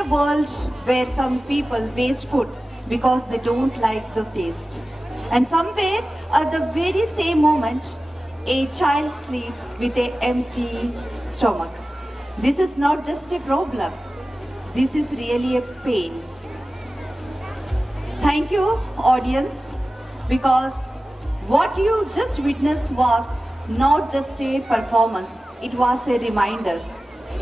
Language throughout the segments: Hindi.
a world where some people waste food because they don't like the taste. And somewhere at the very same moment, a child sleeps with an empty stomach. This is not just a problem. This is really a pain. Thank you, audience, because what you just witnessed was not just a performance, it was a reminder.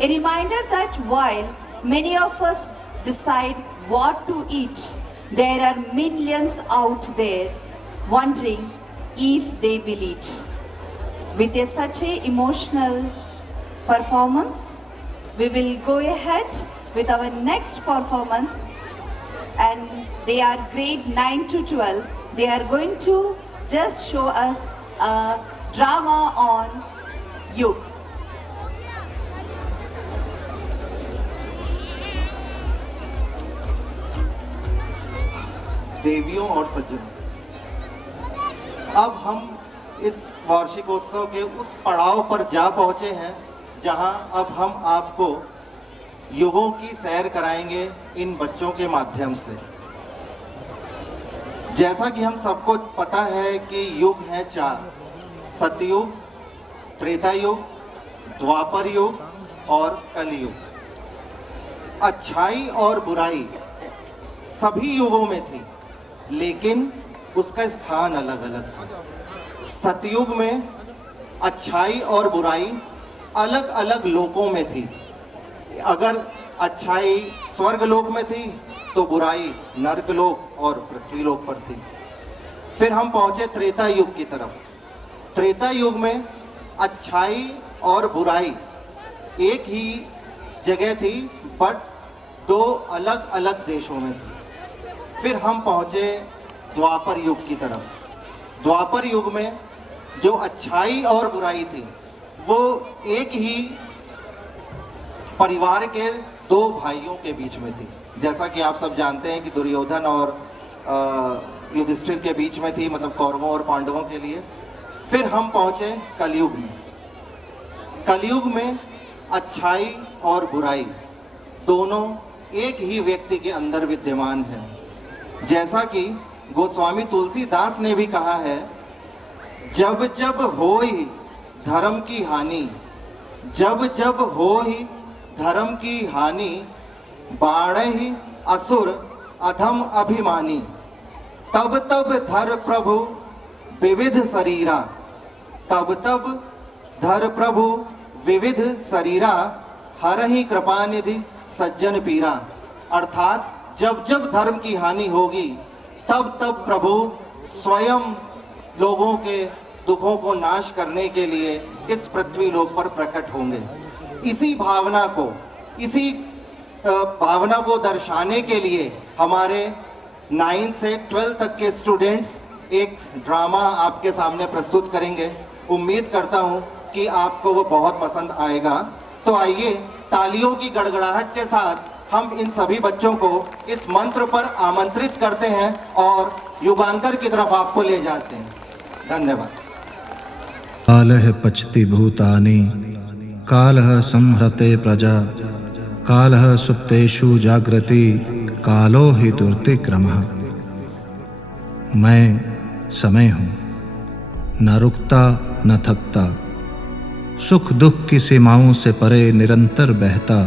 A reminder that while many of us decide what to eat, there are millions out there wondering if they will eat. With such an emotional performance, we will go ahead with our next performance, and they are grade 9 to 12. They are going to just show us a drama on Yug. देवियों और सज्जनों, अब हम इस वार्षिकोत्सव के उस पड़ाव पर जा पहुंचे हैं जहां अब हम आपको युगों की सैर कराएंगे इन बच्चों के माध्यम से। जैसा कि हम सबको पता है कि युग हैं 4: सतयुग, त्रेता युग, द्वापर युग और कलयुग। अच्छाई और बुराई सभी युगों में थी, लेकिन उसका स्थान अलग अलग था। सतयुग में अच्छाई और बुराई अलग अलग लोकों में थी। अगर अच्छाई स्वर्गलोक में थी तो बुराई नरकलोक और पृथ्वीलोक पर थी। फिर हम पहुंचे त्रेता युग की तरफ। त्रेता युग में अच्छाई और बुराई एक ही जगह थी, बट दो अलग अलग देशों में थी। फिर हम पहुंचे द्वापर युग की तरफ। द्वापर युग में जो अच्छाई और बुराई थी वो एक ही परिवार के दो भाइयों के बीच में थी। जैसा कि आप सब जानते हैं कि दुर्योधन और युधिष्ठिर के बीच में थी, मतलब कौरवों और पांडवों के लिए। फिर हम पहुंचे कलयुग में। कलयुग में अच्छाई और बुराई दोनों एक ही व्यक्ति के अंदर विद्यमान है। जैसा कि गोस्वामी तुलसीदास ने भी कहा है, जब जब होई धर्म की हानि, जब जब होई धर्म की हानि, बाढ़हि असुर अधम अभिमानी, तब तब धर प्रभु विविध शरीरा, तब तब धर प्रभु विविध शरीरा, हरहि कृपानिधि सज्जन पीरा। अर्थात जब जब धर्म की हानि होगी तब तब प्रभु स्वयं लोगों के दुखों को नाश करने के लिए इस पृथ्वी लोक पर प्रकट होंगे। इसी भावना को दर्शाने के लिए हमारे 9 से 12 तक के स्टूडेंट्स एक ड्रामा आपके सामने प्रस्तुत करेंगे। उम्मीद करता हूं कि आपको वो बहुत पसंद आएगा। तो आइए तालियों की गड़गड़ाहट के साथ हम इन सभी बच्चों को इस मंत्र पर आमंत्रित करते हैं और युगांतर की तरफ आपको ले जाते हैं। धन्यवाद। कालः पचति भूतानि, कालः संहृते प्रजा, कालः सुप्तेषु जागृति, कालो हि दुर्तिक्रमः। मैं समय हूँ, न रुकता न थकता, सुख दुख की सीमाओं से परे निरंतर बहता।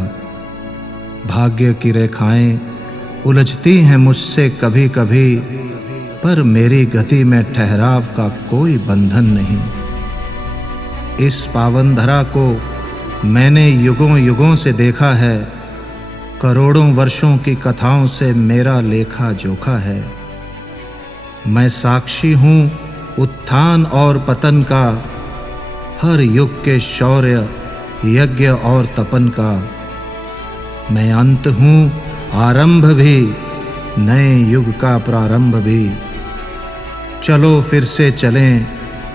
भाग्य की रेखाएं उलझती हैं मुझसे कभी कभी, पर मेरी गति में ठहराव का कोई बंधन नहीं। इस पावन धरा को मैंने युगों युगों से देखा है, करोड़ों वर्षों की कथाओं से मेरा लेखा जोखा है। मैं साक्षी हूँ उत्थान और पतन का, हर युग के शौर्य यज्ञ और तपन का। मैं अंत हूँ आरंभ भी, नए युग का प्रारंभ भी। चलो फिर से चलें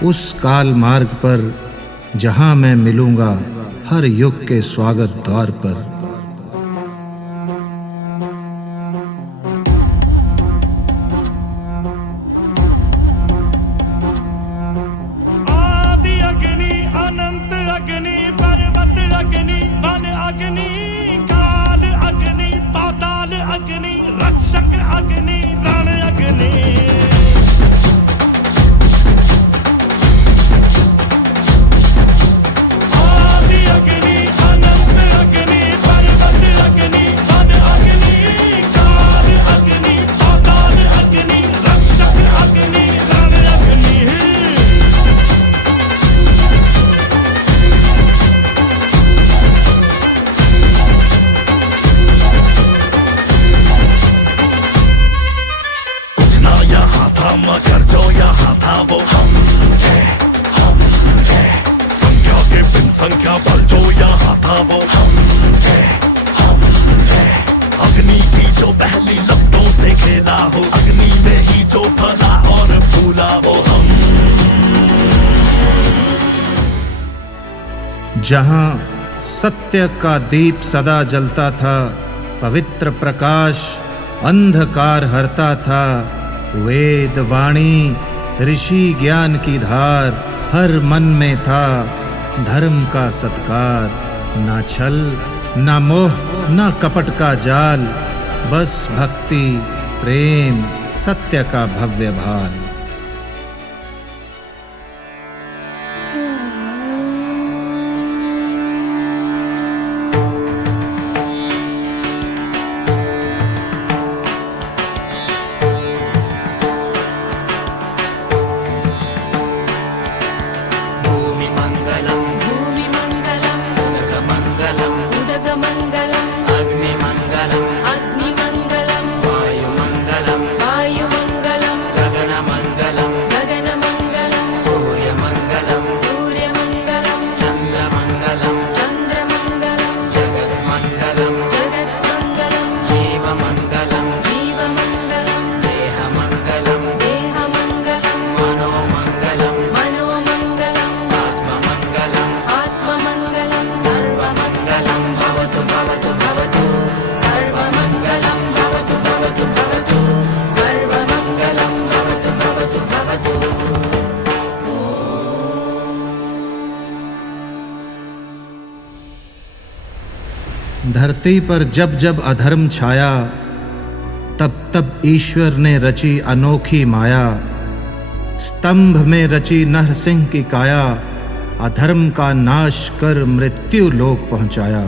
उस काल मार्ग पर, जहाँ मैं मिलूँगा हर युग के स्वागत द्वार पर। आदि अग्नि, अनंत अग्नि, पर्वत अग्नि, वन अग्नि, काल अग्नि, जहाँ सत्य का दीप सदा जलता था, पवित्र प्रकाश अंधकार हरता था, वेद वाणी ऋषि ज्ञान की धार हर मन में था, धर्म का सत्कार, ना छल ना मोह ना कपट का जाल, बस भक्ति प्रेम सत्य का भव्य भाल। धरती पर जब जब अधर्म छाया, तब तब ईश्वर ने रची अनोखी माया। स्तंभ में रची नरसिंह की काया, अधर्म का नाश कर मृत्यु लोक पहुंचाया।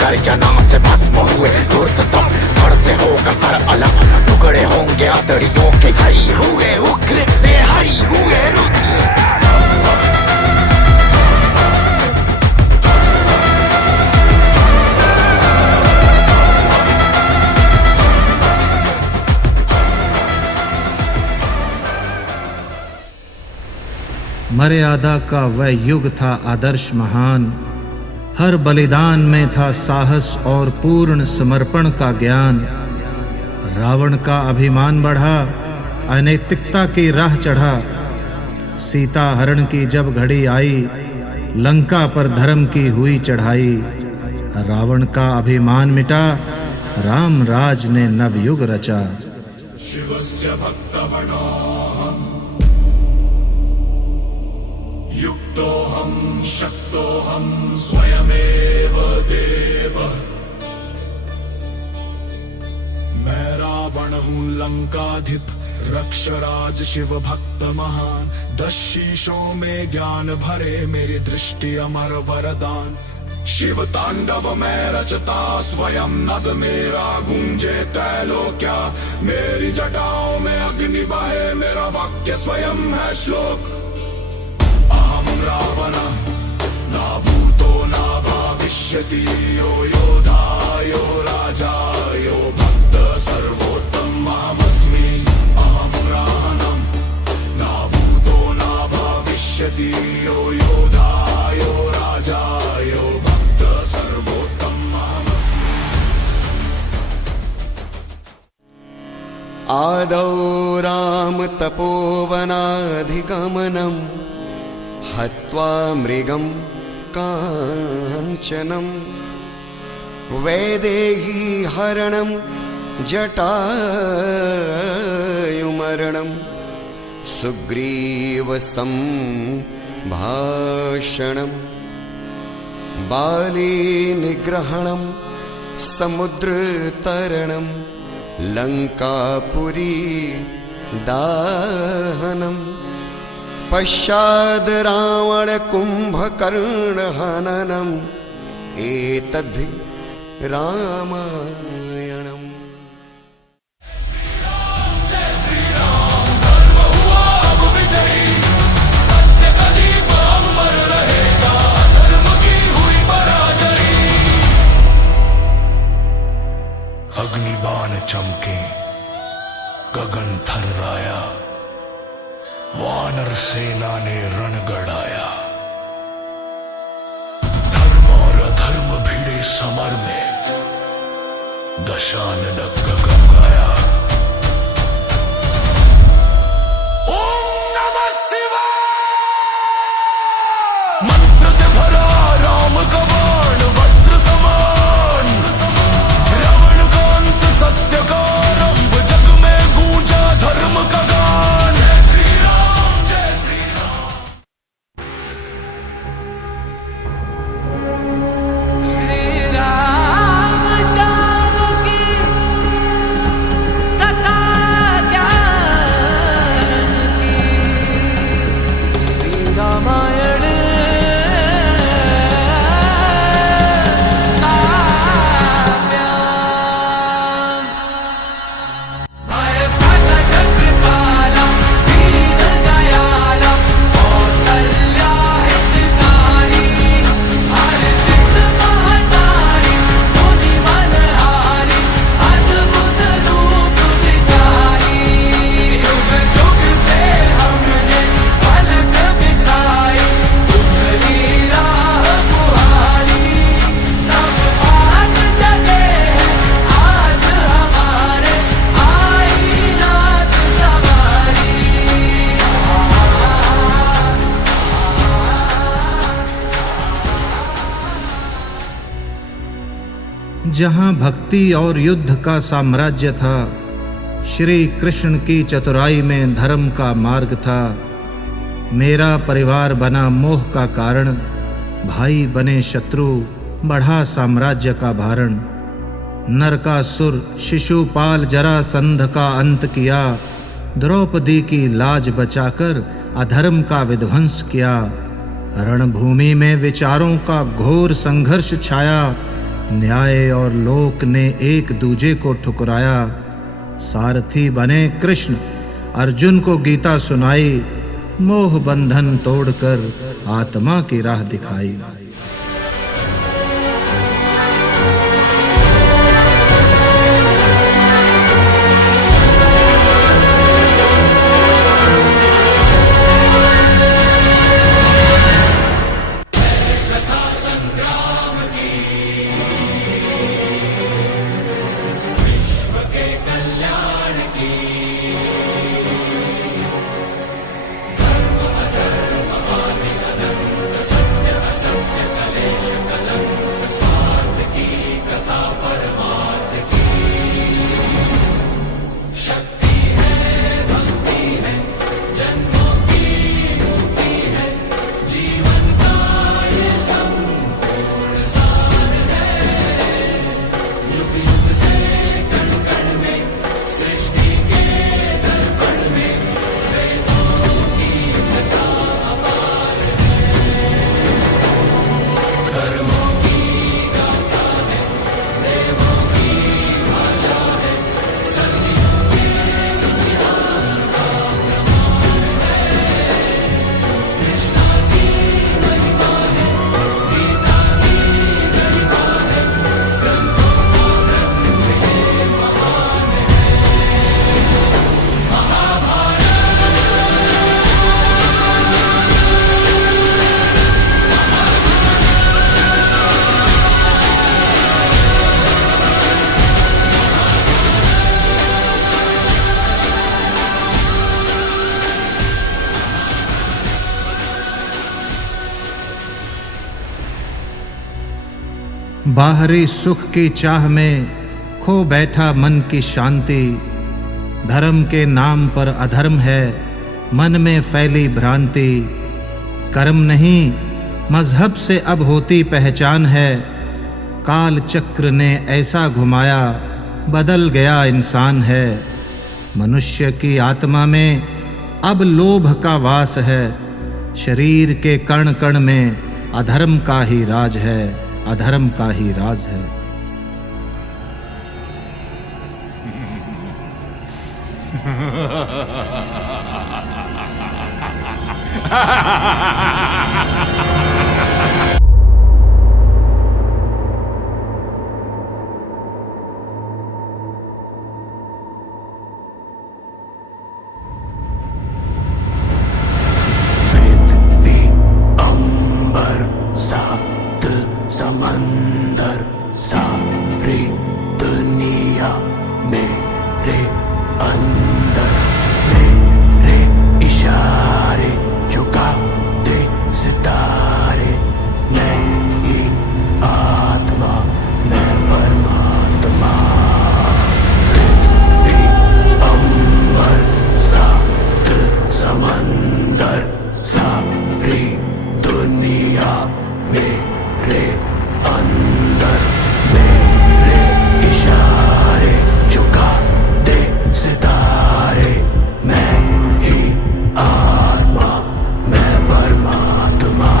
गर्जना से भस्म हुए धूर्त सब, धड़ से होकर सर अलग, टुकड़े होंगे आतड़ियों के, हरी हुए उग्र हरी हुए रुद्र। मर्यादा का वह युग था आदर्श महान, हर बलिदान में था साहस और पूर्ण समर्पण का ज्ञान। रावण का अभिमान बढ़ा, अनैतिकता की राह चढ़ा, सीता हरण की जब घड़ी आई, लंका पर धर्म की हुई चढ़ाई। रावण का अभिमान मिटा, राम राज ने नवयुग रचा। शिवस्य भक्तवनाहं युक्तोऽहं शक्तोऽहं स्वयमेव देवः। मैं रावण हूँ लंकाधिप, रक्षराज शिव भक्त महान। 10 शीशों में ज्ञान भरे, मेरी दृष्टि अमर वरदान। शिव तांडव मैं रचता स्वयं, नद मेरा गूंजे त्रैलोक्या। मेरी जटाओं में अग्नि बहे, मेरा वाक्य स्वयं है श्लोक। अहम रावण ना भूतो ना भविष्यति, यो योधा यो राजा यो भक्त सर्वोत्तम अहमस्मि। अहम रावणं ना भूतो ना भविष्यति, यो योधा यो राजा यो भक्त सर्वोत्तम अहमस्मि। आदौ राम तपोवनाधिगमनम्, हत्वा मृगं काञ्चनं वैदेही हरणं जटायुमरणं सुग्रीव संभाषणं बाली निग्रहणं समुद्रतरणं लंकापुरी दाहनं पश्चाद् रावण कुंभकर्ण हननम् एतद्धि रामायणम्। अग्निबाण चमके गगन थर्राया, वानर सेना ने रण गड़ाया। धर्म और अधर्म भिड़े समर में, दशानन गगन गाया। ओम नमः शिवाय। मंत्र से भरा राम का बाण वज्र समान, रावण का अंत सत्य का आरंभ, जग में गूंजा धर्म का गान। जय श्री राम, जय श्री राम। श्री राम जानकी कथा ज्ञान की, श्री रामायण जहाँ भक्ति और युद्ध का साम्राज्य था, श्री कृष्ण की चतुराई में धर्म का मार्ग था। मेरा परिवार बना मोह का कारण, भाई बने शत्रु, बढ़ा साम्राज्य का भारण। नरकासुर शिशुपाल जरासंध का अंत किया, द्रौपदी की लाज बचाकर अधर्म का विध्वंस किया। रणभूमि में विचारों का घोर संघर्ष छाया, न्याय और लोक ने एक दूजे को ठुकराया। सारथी बने कृष्ण, अर्जुन को गीता सुनाई, मोह बंधन तोड़कर आत्मा की राह दिखाई। बाहरी सुख की चाह में खो बैठा मन की शांति। धर्म के नाम पर अधर्म है, मन में फैली भ्रांति। कर्म नहीं मजहब से अब होती पहचान है। काल चक्र ने ऐसा घुमाया, बदल गया इंसान है। मनुष्य की आत्मा में अब लोभ का वास है। शरीर के कण कण में अधर्म का ही राज है, अधर्म का ही राज है। पृथ्वी अंबर सात समंदर सारी दुनिया मेरे अंदर। मेरे इशारे झुका दे सितारे। मैं ही आत्मा, मैं परमात्मा। पृथ्वी अंबर सात समंदर सारी दुनिया मेरे अंदर। मेरे इशारे झुका दे सितारे। मैं ही आत्मा, मैं परमात्मा।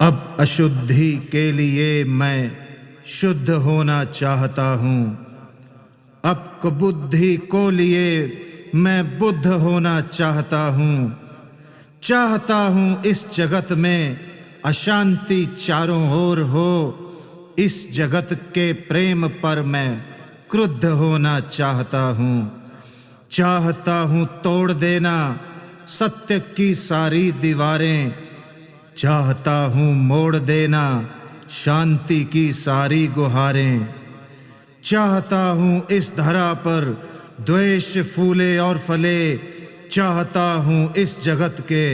अब अशुद्धि के लिए मैं शुद्ध होना चाहता हूँ। अब कुबुद्धि को लिए मैं बुद्ध होना चाहता हूँ। चाहता हूँ इस जगत में अशांति चारों ओर हो। इस जगत के प्रेम पर मैं क्रुद्ध होना चाहता हूँ। चाहता हूँ तोड़ देना सत्य की सारी दीवारें। चाहता हूँ मोड़ देना शांति की सारी गुहारें। चाहता हूँ इस धरा पर द्वेष फूले और फले। चाहता हूँ इस जगत के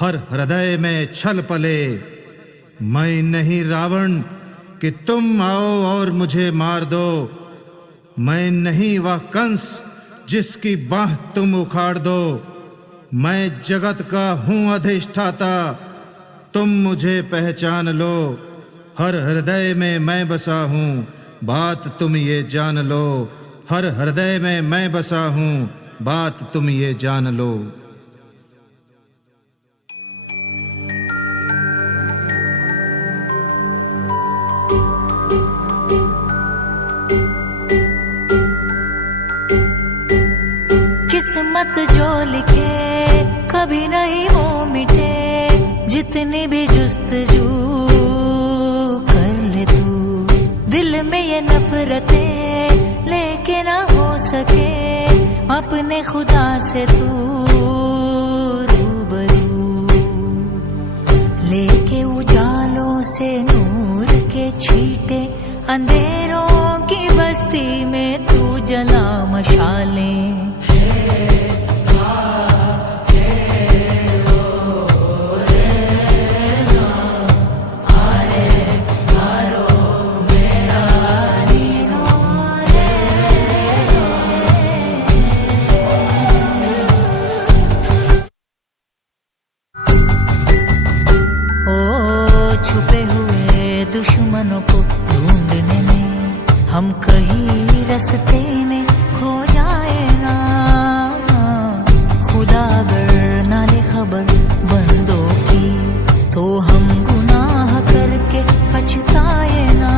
हर हृदय में छल पले। मैं नहीं रावण कि तुम आओ और मुझे मार दो। मैं नहीं वह कंस जिसकी बाह तुम उखाड़ दो। मैं जगत का हूँ अधिष्ठाता, तुम मुझे पहचान लो। हर हृदय में मैं बसा हूँ, बात तुम ये जान लो। हर हृदय में मैं बसा हूँ, बात तुम ये जान लो। किस्मत जो लिखे कभी नहीं वो मिटे। जितनी भी जुस्तजू कर ले तू, दिल में ये नफरतें लेके ना हो सके अपने खुदा से तू रूबरू। लेके उजालों से नूर के छींटे, अंधेरों की बस्ती में तू जला मशालें। छुपे हुए दुश्मनों को ढूंढने में हम कहीं रास्ते में खो जाए ना। खुदा अगर ना ले खबर बंदों की, तो हम गुनाह करके पछताए ना।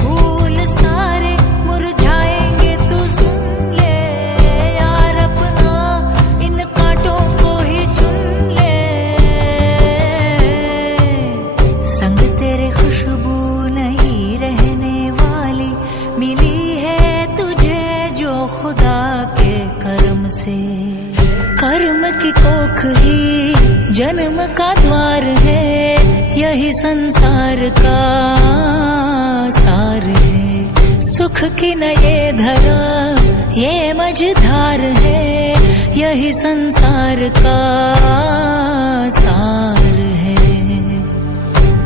फूल सारे मुरझाएंगे तू सुन ले यार, अपना इन कांटों को ही चुन ले। संग तेरे खुशबू नहीं रहने वाली मिली है तुझे जो खुदा के कर्म से। कर्म की कोख ही जन्म का द्वार है, यही संसार का सार है। सुख सुख की न ये धरा, ये मझधार है, यही संसार का सार है।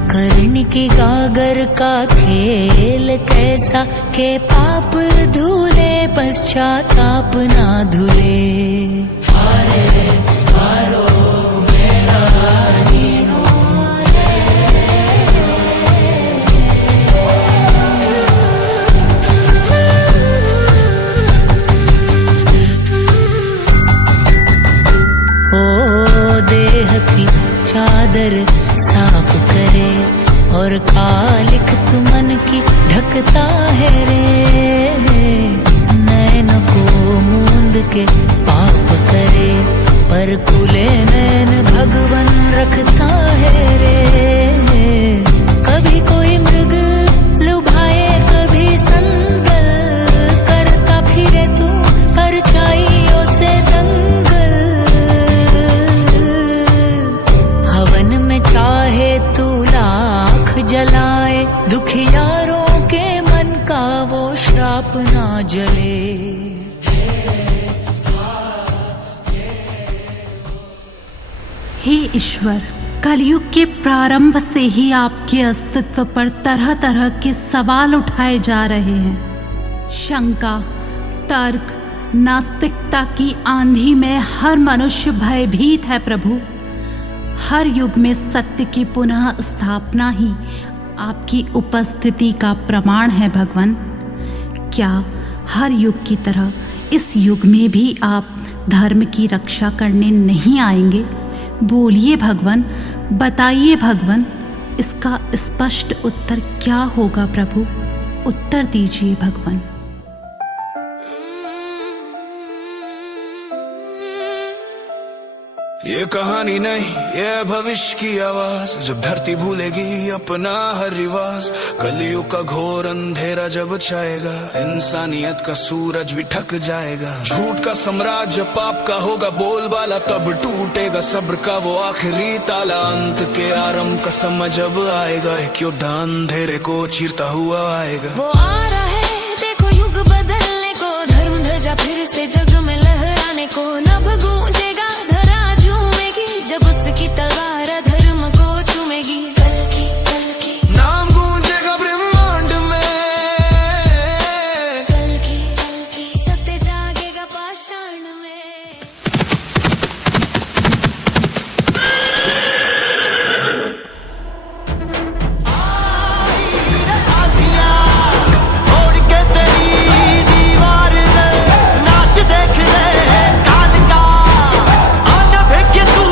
कर्ण की गागर का खेल कैसा, के पाप धुले पश्चाताप ना धुले। चादर साफ करे और कालिक तुमन की ढकता है रे। नैन को मूंद के पाप करे, पर खुले नैन भगवन रखता है रे। कभी कोई मृग लुभाए, कभी संगल, करता फिरे तू परछाइयों से दंगल। हवन में चाहे तू लाख जलाए, दुखियारों के मन का वो श्राप ना जले। हे ईश्वर, कलयुग के प्रारंभ से ही आपके अस्तित्व पर तरह तरह के सवाल उठाए जा रहे हैं। शंका, तर्क, नास्तिकता की आंधी में हर मनुष्य भयभीत है प्रभु। हर युग में सत्य की पुनः स्थापना ही आपकी उपस्थिति का प्रमाण है भगवान। क्या हर युग की तरह इस युग में भी आप धर्म की रक्षा करने नहीं आएंगे? बोलिए भगवान, बताइए भगवान, इसका स्पष्ट उत्तर क्या होगा प्रभु? उत्तर दीजिए भगवान। ये कहानी नहीं, ये भविष्य की आवाज, जब धरती भूलेगी अपना हर रिवाज। कलयुग का घोर अंधेरा जब छाएगा, इंसानियत का सूरज भी ठक जाएगा। झूठ का साम्राज्य पाप का होगा बोलबाला, तब टूटेगा सब्र का वो आखिरी ताला। अंत के आरंभ का समय जब आएगा, एक योद्धा अंधेरे को चीरता हुआ आएगा। वो आ रहा है, देखो युग बदलने को, धर्म ध्वजा फिर से जग में लहराने को। नभ गूंजेगा, जब उसकी तलवार धर्म को चूमेगी। कल्कि कल्कि नाम गूंजेगा ब्रह्मांड में। कल्कि कल्कि सत्य जागेगा पाषाण में। तोड़ के तेरी दीवार नाच देख ले काल का, आना भेके तू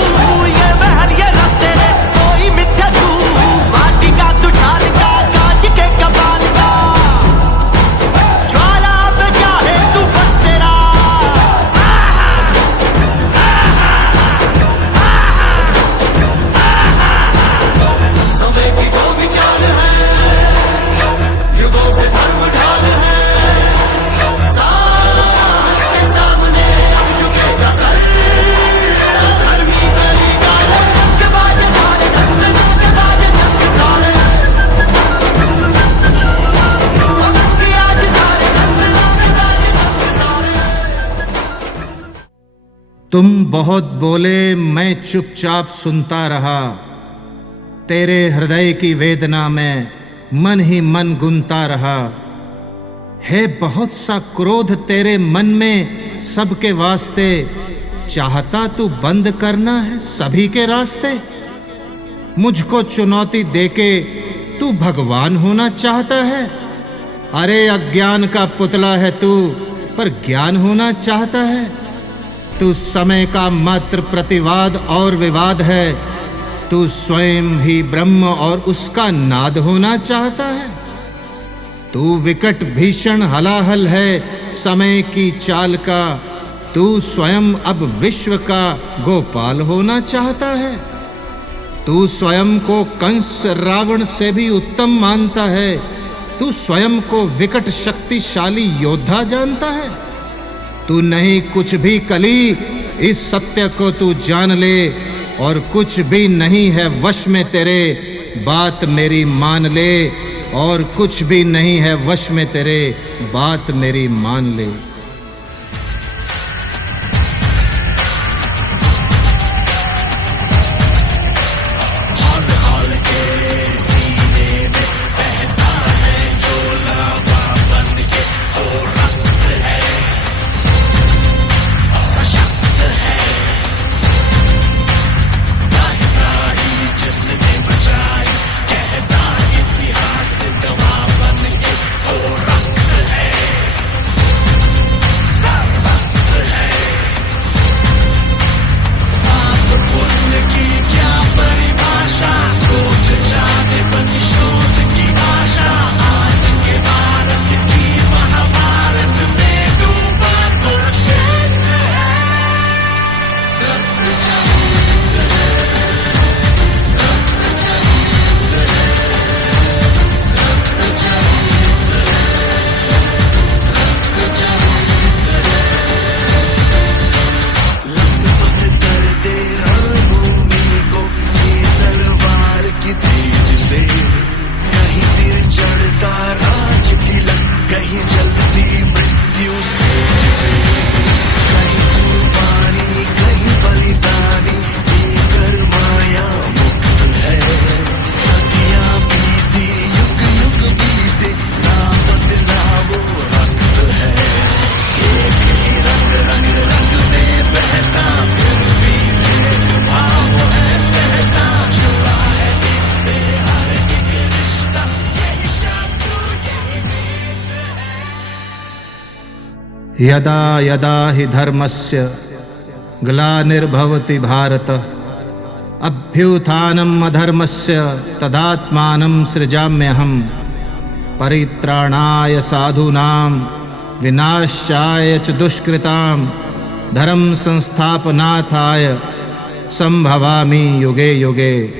ये महल ये रात तेरे। कोई मिथ्या तू माटी का, तू छाल का, कांच के कपाल का। ज्वाला पे चाहे तू बस तेरा। समय की जो भी चाल है, युगों से धर्म ढाल है। सास के सामने अब झुकेगा सर, धर्मी बलि का चंग बाजे सारे, चंग बाजे चंग सारे। आज सारे चंग बाजे चंग सारे। तुम बहुत बोले, मैं चुपचाप सुनता रहा। तेरे हृदय की वेदना में मन ही मन गुनता रहा। है बहुत सा क्रोध तेरे मन में सबके वास्ते, चाहता तू बंद करना है सभी के रास्ते। मुझको चुनौती देके तू भगवान होना चाहता है। अरे अज्ञान का पुतला है तू, पर ज्ञान होना चाहता है। तू समय का मात्र प्रतिवाद और विवाद है। तू स्वयं ही ब्रह्म और उसका नाद होना चाहता है। तू विकट भीषण हलाहल है समय की चाल का। तू स्वयं अब विश्व का गोपाल होना चाहता है। तू स्वयं को कंस रावण से भी उत्तम मानता है। तू स्वयं को विकट शक्तिशाली योद्धा जानता है। तू नहीं कुछ भी कली, इस सत्य को तू जान ले। और कुछ भी नहीं है वश में तेरे, बात मेरी मान ले। और कुछ भी नहीं है वश में तेरे, बात मेरी मान ले। यदा यदा हि धर्मस्य ग्लानिर्भवति भारत अभ्युत्थानम् अधर्मस्य तदात्मानं सृजाम्यहम् परित्राणाय साधूनां विनाशाय च दुष्कृतां धर्म संस्थापनार्थाय संभवामि युगे युगे।